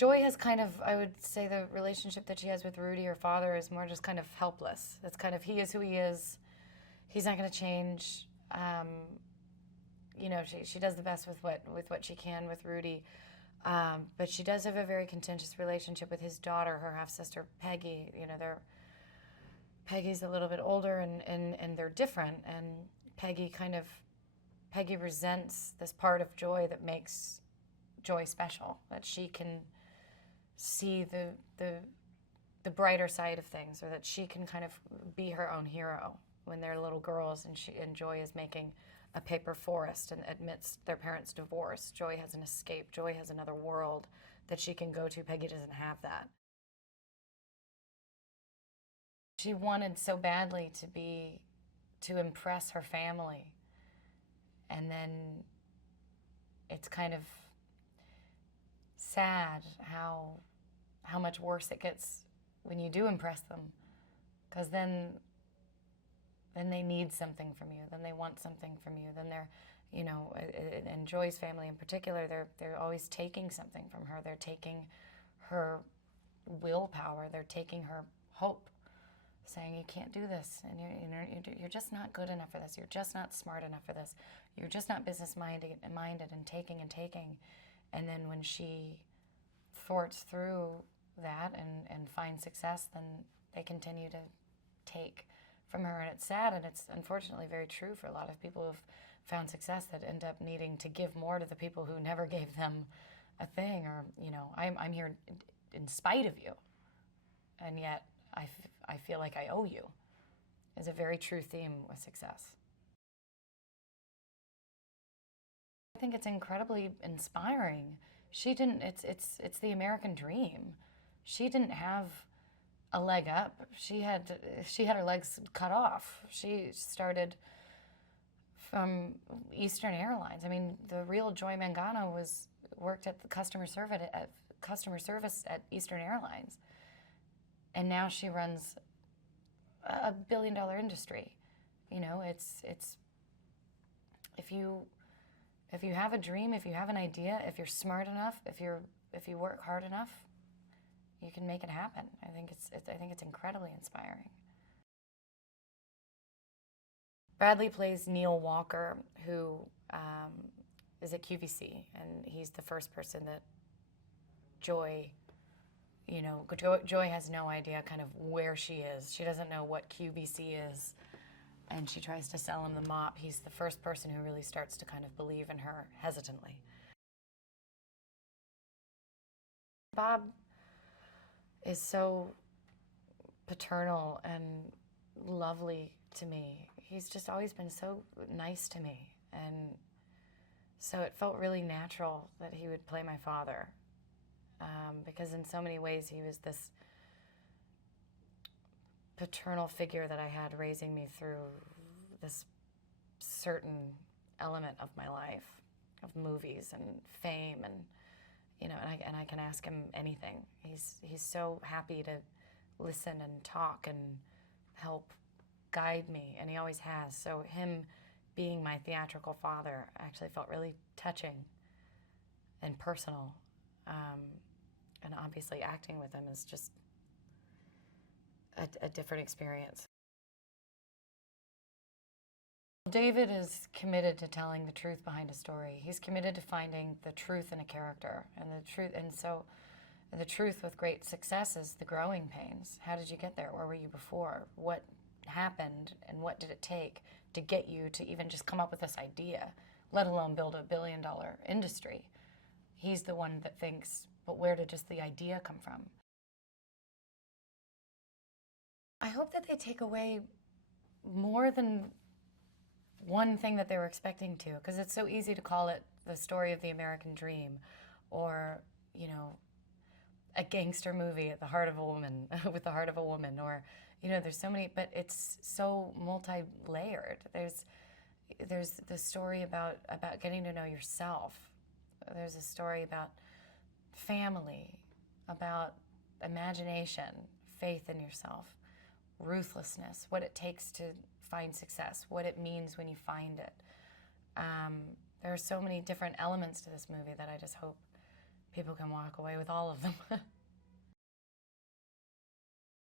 Joy has kind of, I would say the relationship that she has with Rudy, her father, is more just kind of helpless. It's kind of, he is who he is. He's not going to change. You know, she does the best with what she can with Rudy. But she does have a very contentious relationship with his daughter, her half-sister Peggy. You know, Peggy's a little bit older and they're different. And Peggy resents this part of Joy that makes Joy special, that she can see the brighter side of things, or that she can kind of be her own hero when they're little girls and Joy is making a paper forest and amidst their parents' divorce. Joy has an escape. Joy has another world that she can go to. Peggy doesn't have that. She wanted so badly to impress her family, and then it's kind of sad how much worse it gets when you do impress them, because then they need something from you, then they want something from you, then they're, you know, and Joy's family in particular, they're always taking something from her. They're taking her willpower, they're taking her hope, saying you can't do this, and you're just not good enough for this, you're just not smart enough for this, you're just not business-minded and taking, and then when she thwarts through that and finds success, then they continue to take from her, and it's sad, and it's unfortunately very true for a lot of people who've found success, that end up needing to give more to the people who never gave them a thing, or, you know, I'm here in spite of you, and yet I feel like I owe you, is a very true theme with success. I think it's incredibly inspiring. She didn't, it's the American dream. She didn't have a leg up. She had her legs cut off. She started from Eastern Airlines. I mean, the real Joy Mangano worked at the customer service at Eastern Airlines, and now she runs a billion-dollar industry. You know, it's if you have a dream, if you have an idea, if you're smart enough, if you work hard enough, you can make it happen. I think it's incredibly inspiring. Bradley plays Neil Walker, who is at QVC, and he's the first person that Joy, you know, Joy has no idea kind of where she is. She doesn't know what QVC is, and she tries to sell him the mop. He's the first person who really starts to kind of believe in her hesitantly. Bob is so paternal and lovely to me. He's just always been so nice to me, and so it felt really natural that he would play my father, because in so many ways he was this paternal figure that I had raising me through this certain element of my life, of movies and fame, and you know, and I can ask him anything. He's so happy to listen and talk and help guide me, and he always has. So him being my theatrical father actually felt really touching and personal. And obviously acting with him is just a different experience. David is committed to telling the truth behind a story. He's committed to finding the truth in a character, and the truth with great success is the growing pains. How did you get there? Where were you before? What happened, and what did it take to get you to even just come up with this idea, let alone build a billion-dollar industry? He's the one that thinks, but where did just the idea come from? I hope that they take away more than one thing that they were expecting to, because it's so easy to call it the story of the American dream, or, you know, a gangster movie at the heart of a woman, with the heart of a woman, or, you know, there's so many, but it's so multi-layered. There's the story about getting to know yourself. There's a story about family, about imagination, faith in yourself, ruthlessness, what it takes to find success, what it means when you find it. There are so many different elements to this movie that I just hope people can walk away with all of them.